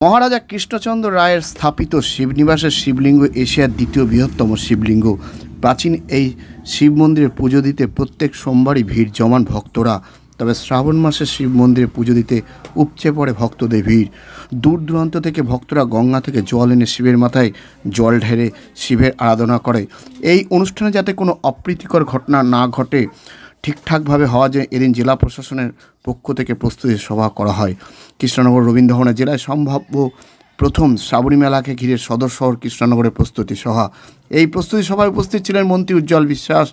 মহারাজা কৃষ্ণচন্দ্র রায়ের স্থাপিত শিবনিবাসের শিবলিঙ্গ এশিয়ার দ্বিতীয় বৃহত্তম শিবলিঙ্গ। প্রাচীন এই শিব মন্দিরে পুজো দিতে প্রত্যেক সোমবারই ভিড় জমান ভক্তরা। তবে শ্রাবণ মাসে শিব মন্দিরে পুজো দিতে উপচে পড়ে ভক্তদের ভিড়। দূর দূরান্ত থেকে ভক্তরা গঙ্গা থেকে জল এনে শিবের মাথায় জল ঢেলে শিবের আরাধনা করে। এই অনুষ্ঠানে যাতে কোনো অপ্রীতিকর ঘটনা না ঘটে, ঠিকঠাকভাবে হওয়া যায়, এদিন জেলা প্রশাসনের পক্ষ থেকে প্রস্তুতি সভা করা হয়। কৃষ্ণনগর রবীন্দ্রভবনে জেলায় সম্ভাব্য প্রথম শ্রাবণী মেলাকে ঘিরে সদর শহর কৃষ্ণনগরের প্রস্তুতি সভা। এই প্রস্তুতি সভায় উপস্থিত ছিলেন মন্ত্রী উজ্জ্বল বিশ্বাস,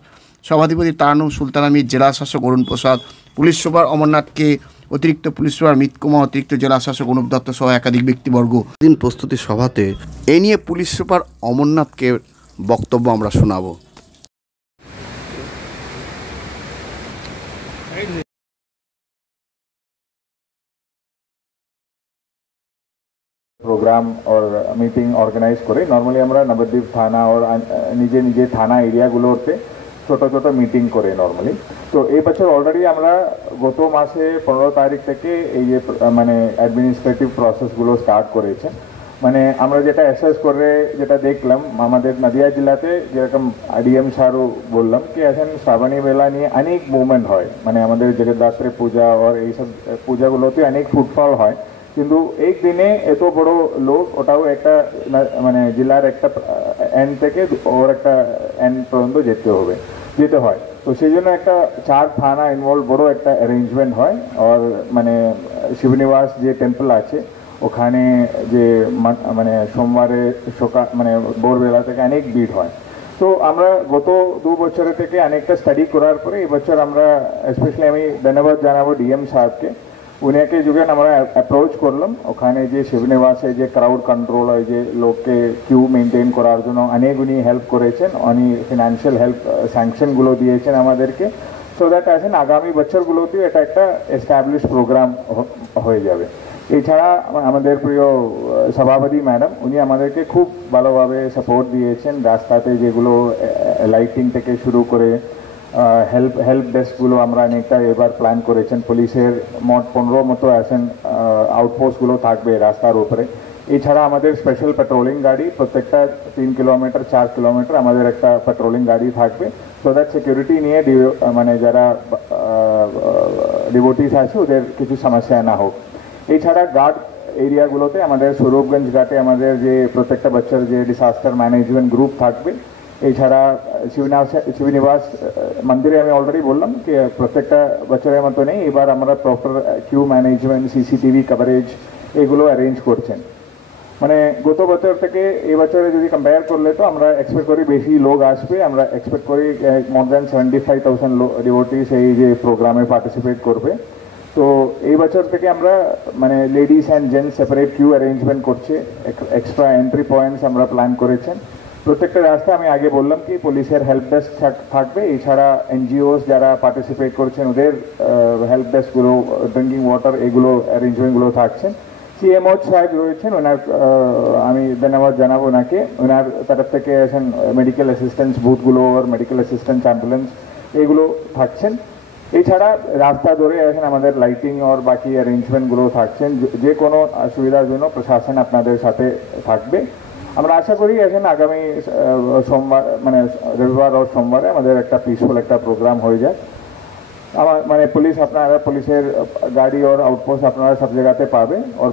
সভাধিপতি তারানুম সুলতান আহমেদ, জেলা শাসক অরুণ প্রসাদ, পুলিশ সুপার অমরনাথকে, অতিরিক্ত পুলিশ সুপার মিত কুমার, অতিরিক্ত জেলা শাসক অনুপ দত্ত সহ একাধিক ব্যক্তিবর্গ। দিন প্রস্তুতি সভাতে এ নিয়ে পুলিশ সুপার অমরনাথকে বক্তব্য আমরা শোনাবো। प्रोग्राम और मीटिंग ऑर्गेनाइज करे नॉर्मली আমরা নবদ্বীপ থানা और নিজে নিজে থানা এরিয়াগুলোতে ছোট ছোট মিটিং করে নর্মালি। তো এই বছর অলরেডি আমরা গত মাসে 15 তারিখ থেকে এই যে মানে অ্যাডমিনিস্ট্রেটিভ প্রসেসগুলো স্টার্ট করেছে। মানে আমরা যেটা অ্যাসেস করে যেটা দেখলাম আমাদের নদিয়া জেলাতে যেরকম ডিএম স্যারও বললাম কি এখন শ্রাবণী মেলা নিয়ে অনেক মুভমেন্ট হয়, মানে আমাদের জগদ্ধাত্রী পূজা আর এইসব পূজাগুলোতে অনেক ফুটফল হয়, কিন্তু এক দিনে এত বড় লোক ওটাও একটা মানে জেলার একটা এন্ড থেকে ওর একটা এন্ড পর্যন্ত যেতে হয়। তো সেই জন্য একটা 4 থানা ইনভলভ বড় একটা অ্যারেঞ্জমেন্ট হয়। আর মানে শিবনিবাস যে টেম্পল আছে ওখানে যে মানে সোমবারে সকাল মানে ভোরবেলা থেকে অনেক ভিড় হয়। তো আমরা গত 2 বছরের থেকে অনেকটা স্টাডি করার পরে এই বছর আমরা স্পেশালি আমি ধন্যবাদ জানাবো ডিএম সাহেবকে, উনাকে যখন আমরা অ্যাপ্রোচ করলাম ওখানে যে শিবনিবাসে যে ক্রাউড কন্ট্রোল হয়, যে লোককে কিউ মেনটেন করার জন্য অনেক উনি হেল্প করেছেন, উনি ফিনান্সিয়াল হেল্প স্যাংশনগুলো দিয়েছেন আমাদেরকে, সো দ্যাট এখন আগামী বছরগুলোতেও এটা একটা এস্টাবলিশ প্রোগ্রাম হয়ে যাবে। এছাড়া আমাদের প্রিয় সভাপতি ম্যাডাম উনি আমাদেরকে খুব ভালোভাবে সাপোর্ট দিয়েছেন, রাস্তাতে যেগুলো লাইটিং থেকে শুরু করে হেল্প ডেস্কগুলো আমরা অনেকটা এবার প্ল্যান করেছেন। পুলিশের মোট 15 মতো এখন আউটপোস্টগুলো থাকবে রাস্তার উপরে। এছাড়া আমাদের স্পেশাল পেট্রোলিং গাড়ি প্রত্যেকটা 3 কিলোমিটার 4 কিলোমিটার আমাদের একটা পেট্রোলিং গাড়ি থাকবে, সো দ্যাট সিকিউরিটি নিয়ে মানে যারা ডিভোটিস আছে ওদের কিছু সমস্যা না হোক। এছাড়া গার্ড এরিয়াগুলোতে আমাদের স্বরূপগঞ্জ ঘাটে আমাদের যে প্রত্যেকটা বছর যে ডিসাস্টার ম্যানেজমেন্ট গ্রুপ থাকবে। এছাড়া শিবনিবাস মন্দিরে আমি অলরেডি বললাম কি প্রত্যেকটা বছরের মতো নেই, এবার আমরা proper queue management CCTV coverage এগুলো অ্যারেঞ্জ করছেন। মানে গত বছর থেকে এই বছরে যদি কম্পেয়ার করলে তো আমরা এক্সপেক্ট করি বেশি লোক আসবে, আমরা এক্সপেক্ট করি মোর দ্যান 75,000 ডিভোটিস এই যে প্রোগ্রামে পার্টিসিপেট করবে। তো এই বছর থেকে আমরা মানে ladies and gents separate queue arrangement করছে, এক্সট্রা এন্ট্রি পয়েন্টস আমরা প্ল্যান করেছেন। প্রত্যেকটা রাস্তা আমি আগে বললাম কি পুলিশের হেল্প ডেস্ক থাকবে, এছাড়া এনজিওস যারা পার্টিসিপেট করছেন ওদের হেল্প ডেস্কগুলো, ড্রিঙ্কিং ওয়াটার এগুলো অ্যারেঞ্জমেন্টগুলো থাকছেন। সিএমও সাহেব রয়েছেন, ওনার আমি ধন্যবাদ জানাবো ওনাকে, ওনার তরফ থেকে এখন মেডিকেল অ্যাসিস্ট্যান্স বুথগুলো আর মেডিকেল অ্যাসিস্ট্যান্স অ্যাম্বুলেন্স এগুলো থাকছেন। এছাড়া রাস্তা ধরে এখন আমাদের লাইটিং আর বাকি অ্যারেঞ্জমেন্টগুলো থাকছেন, যে কোনো সুবিধার জন্য প্রশাসন আপনাদের সাথে থাকবে। আমরা আশা করি এখন আগামী সোমবার মানে রবিবার আর সোমবারে আমাদের একটা পিসফুল একটা প্রোগ্রাম হয়ে যায়। আমার মানে পুলিশ আপনারা পুলিশের গাড়ি আর আউটপোস্ট আপনারা সব জায়গাতে পাবে। আর